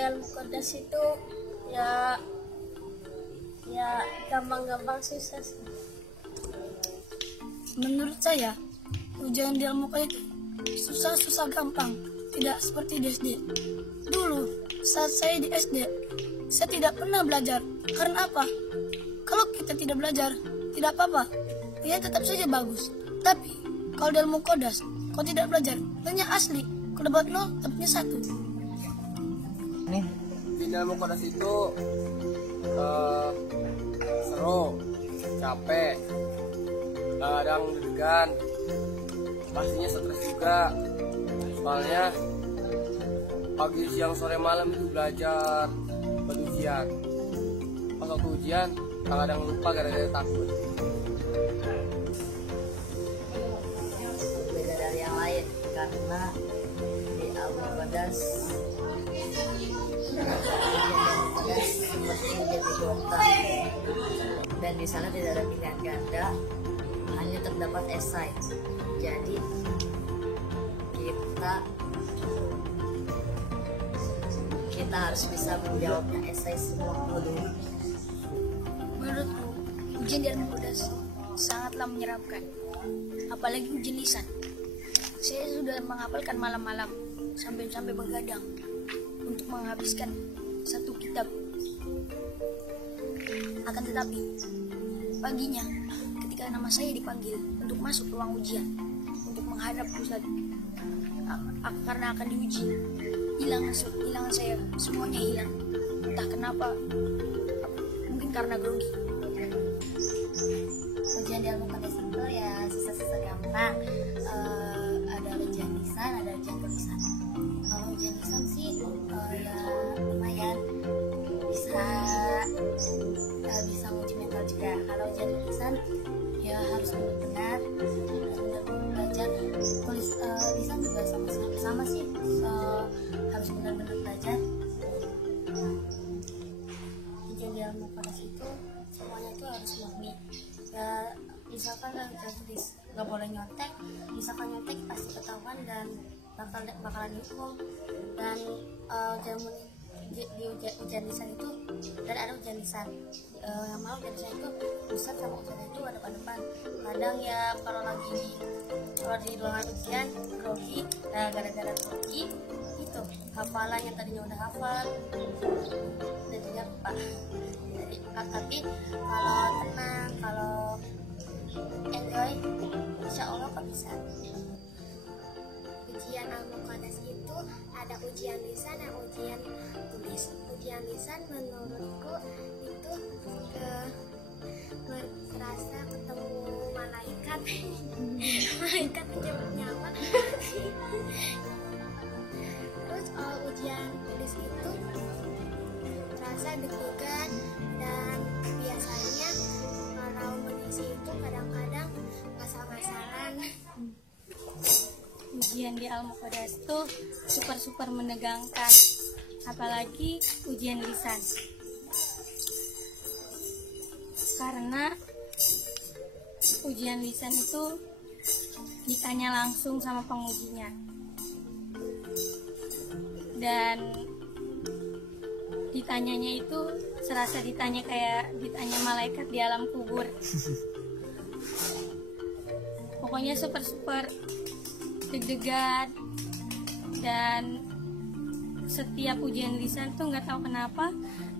ilmu kodas itu ya gampang-gampang susah sih. Menurut saya, ujian di ilmu kodas itu susah gampang, tidak seperti di SD. Dulu, saat saya di SD, saya tidak pernah belajar. Karena apa? Kalau kita tidak belajar, tidak apa-apa, dia tetap saja bagus. Tapi, kalau di ilmu kodas, kalau tidak belajar, nilainya asli. Kalau dapat 0, dapatnya 1. Nih, di ilmu kodas itu seru, capek, kadang deg-degan, pastinya stres juga. Soalnya pagi, siang, sore, malam itu belajar buat ujian. Pas waktu ujian, kadang lupa gara-gara takut. Beda dari yang lain karena di ilmu kodas seperti menjadi gonta, dan di sana tidak ada pilihan ganda, hanya terdapat esai. Jadi kita harus bisa menjawabnya esai semua dulu. Menurutku, ujian di ilmu kodas sangatlah menyeramkan. Apalagi ujian lisan. Saya sudah menghafalkan malam-malam sampai begadang untuk menghabiskan satu kitab. Akan tetapi, paginya ketika nama saya dipanggil untuk masuk ruang ujian untuk menghadap pusat karena akan diuji, hilang saya, semuanya hilang. Entah kenapa, mungkin karena grogi. Ujian di ilmu kodas itu ya susah-susah gampang. Ada ujian lisan, ada ujian tulisan. Kalau ujian lisan sih ya lumayan bisa uji mental juga. Kalau ujian tulisan ya harus benar-benar belajar. Lisan juga sama sih, harus benar-benar belajar. Ujian di ilmu kodas itu semuanya itu harus murni. Ya, misalkan ujian tulis nggak boleh nyontek, misalkan nyontek pasti ketahuan dan bakalan dihukum. Dan ujian lisan itu, dan ada ujian lisan yang mau ujian lisan itu pusat sama ujian itu ada pada depan. Kadang ya kalau di ruangan ujian grogi, gara-gara grogi itu hafalan yang tadinya udah hafal dan juga lupa. Tapi kalau tenang, kalau enjoy, insya Allah kok bisa. Ujian ilmu kodas itu ada ujian lisan dan ujian tulis. Ujian lisan menurutku itu merasa ketemu malaikat malaikat menjemput nyawa. Terus ujian tulis itu rasa deg-degan, dan biasanya kalau mengisi itu kadang-kadang ngasal-ngasalan. Ujian di ilmu kodas itu super menegangkan, apalagi ujian lisan. Karena ujian lisan itu ditanya langsung sama pengujinya, dan ditanyanya itu serasa ditanya kayak ditanya malaikat di alam kubur. Pokoknya super deg-degan. Dan setiap ujian lisan tuh nggak tahu kenapa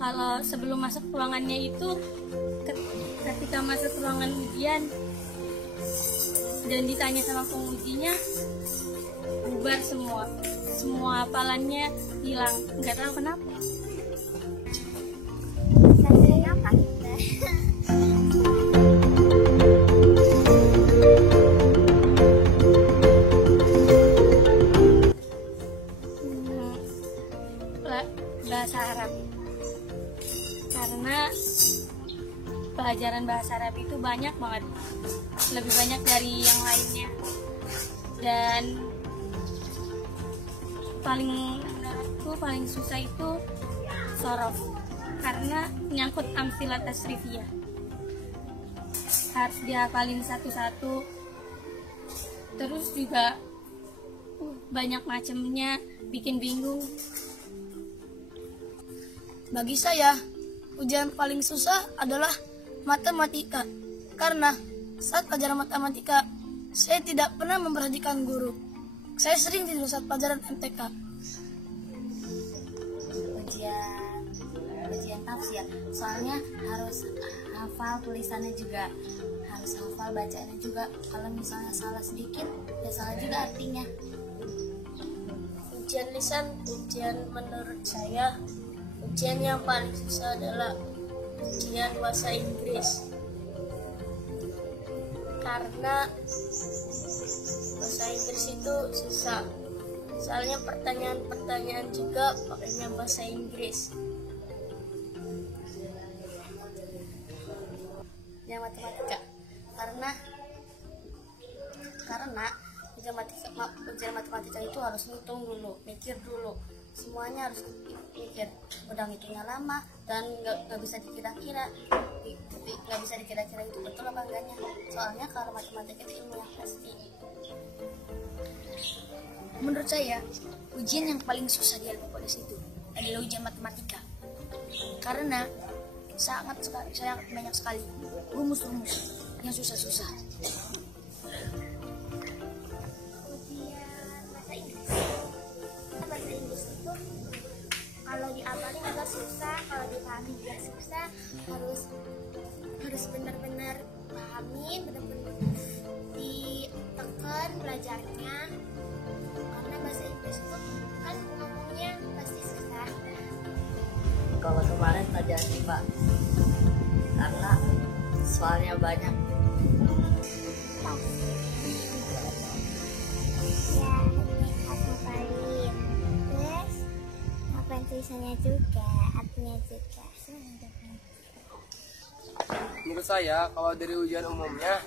kalau sebelum masuk ruangannya itu, ketika masuk ruangan ujian dan ditanya sama pengujinya, bubar semua hafalannya hilang, nggak tahu kenapa. Rasanya apa? Bahasa Arab, karena pelajaran bahasa Arab itu banyak banget, lebih banyak dari yang lainnya. Dan paling susah itu sorof, karena nyangkut amsilat tasrifiyah, harus dihafalin satu-satu. Terus juga banyak macamnya, bikin bingung. Bagi saya, ujian paling susah adalah matematika. Karena saat pelajaran matematika, saya tidak pernah memperhatikan guru. Saya sering tidur saat pelajaran MTK. Ujian tafsir ya, soalnya harus hafal tulisannya juga, harus hafal bacaannya juga. Kalau misalnya salah sedikit, ya salah juga artinya. Ujian lisan, menurut saya, ujian yang paling susah adalah ujian bahasa Inggris. Karena bahasa Inggris itu susah. Soalnya pertanyaan-pertanyaan juga pakainya bahasa Inggris. Yang matematika, karena ujian matematika itu harus ngitung dulu, mikir dulu, semuanya harus mikir. Udah ngitungnya lama dan nggak bisa dikira-kira, itu betul apa enggaknya. Soalnya kalau matematika itu ilmu yang pasti. Menurut saya, ujian yang paling susah di ilmu kodas itu adalah ujian matematika. Karena sangat banyak sekali rumus-rumus yang susah-susah. Ujian bahasa Inggris. Bahasa Inggris itu kalau diapalin agak susah, kalau dipahami juga susah. Harus benar-benar pahami, benar-benar ditekan belajarnya. Karena bahasa Inggris itu kan ngomongnya pasti susah. Kalau kemarin pelajaran IPA, karena soalnya banyak. Ya, aku paling. Terus ngapain tulisannya juga, artinya juga. Menurut saya, kalau dari ujian umumnya,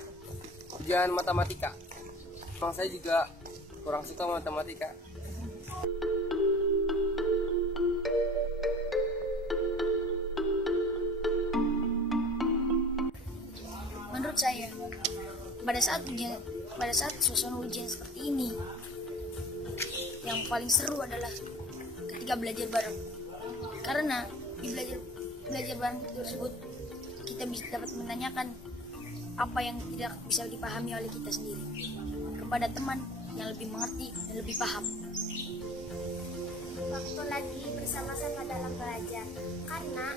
ujian matematika. Memang saya juga kurang suka matematika. Menurut saya, pada saat susunan ujian seperti ini, yang paling seru adalah ketika belajar bareng. Karena di belajar bareng tersebut, kita bisa dapat menanyakan apa yang tidak bisa dipahami oleh kita sendiri kepada teman yang lebih mengerti dan lebih paham. Waktu lagi bersama-sama dalam belajar, karena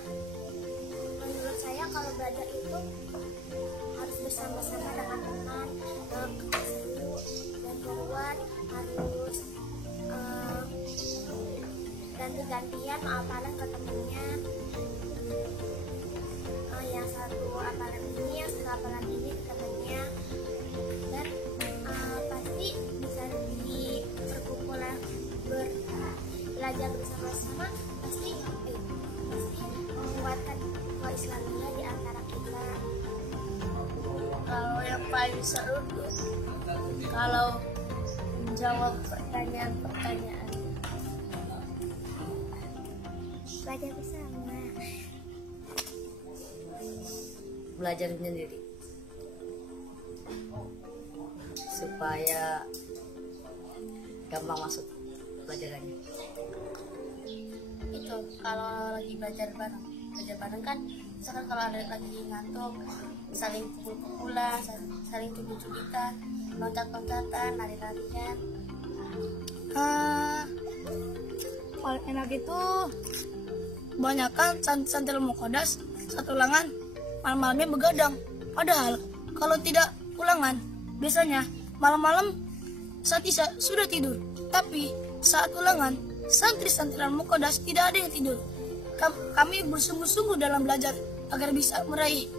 menurut saya kalau belajar itu harus bersama-sama dengan teman, seru dan keluar, harus ganti-gantian hafalan ke temennya. Yang satu hafalan ini, yang satu hafalan ini ke temennya, dan pasti bisa di perkumpulan belajar bersama-sama pasti menguatkan keislaman di antara kita. Kalau yang paling seru tuh kalau menjawab pertanyaan-pertanyaan. Belajar bersama. Belajar sendiri supaya gampang masuk pelajarannya. Itu kalau lagi belajar bareng kan, misalkan kalau ada lagi ngantuk, saling pukul-pukulan, saling cubit-cubitan, loncat-loncatan, lari-larian. Paling enak itu banyak kan santri ilmu kodas satu ulangan malam-malamnya begadang. Padahal kalau tidak ulangan, biasanya malam-malam saat isya sudah tidur. Tapi saat ulangan, santri-santri ilmu kodas tidak ada yang tidur. Kami bersungguh-sungguh dalam belajar agar bisa meraih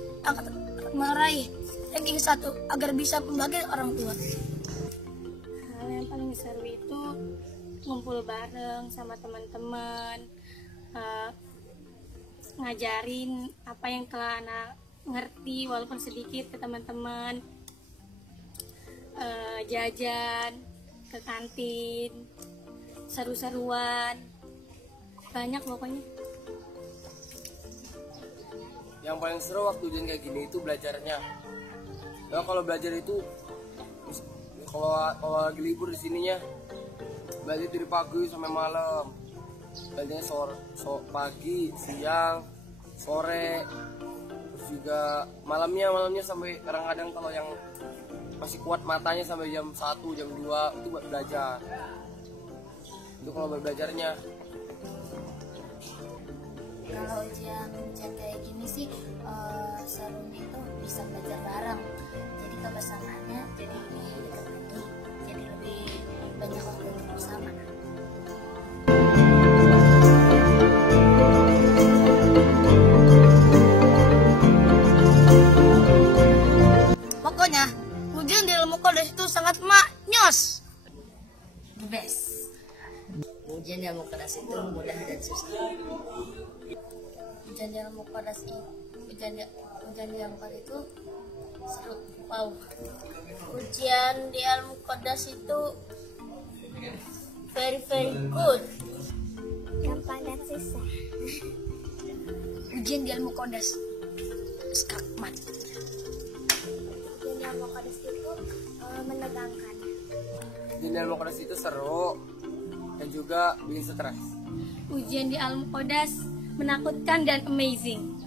ranking 1 agar bisa membagi orang tua. Hal yang paling seru itu ngumpul bareng sama teman-teman, ngajarin apa yang telah anak ngerti walaupun sedikit ke teman-teman, jajan ke kantin, seru-seruan, banyak pokoknya. Yang paling seru waktu ujian kayak gini itu belajarnya. Ya kalau belajar itu, kalau lagi libur di sininya, belajar dari pagi sampai malam. belajarnya pagi, siang, sore, terus juga malamnya sampai kadang-kadang kalau yang masih kuat matanya sampai jam 1, jam 2 itu buat belajar. Itu kalau buat belajarnya. Kalau ujian kayak gini sih serunya itu bisa belajar bareng, jadi kebersamaannya jadi lebih dekat lagi, jadi lebih banyak waktu untuk bersama. Pokoknya, ujian di ilmu kodes itu sangat maknyos. The best. Ujian yang mukadas itu mudah dan susah. Ujian yang mukadas itu seru. Wow. Ujian di ilmu kodas itu very good. Gampang dan susah. Ujian di ilmu kodes skakmat. Ujian di ilmu kodas itu menegangkan. Ujian ilmu kodas itu seru dan juga bikin stres. Ujian di Al Muqaddas menakutkan dan amazing.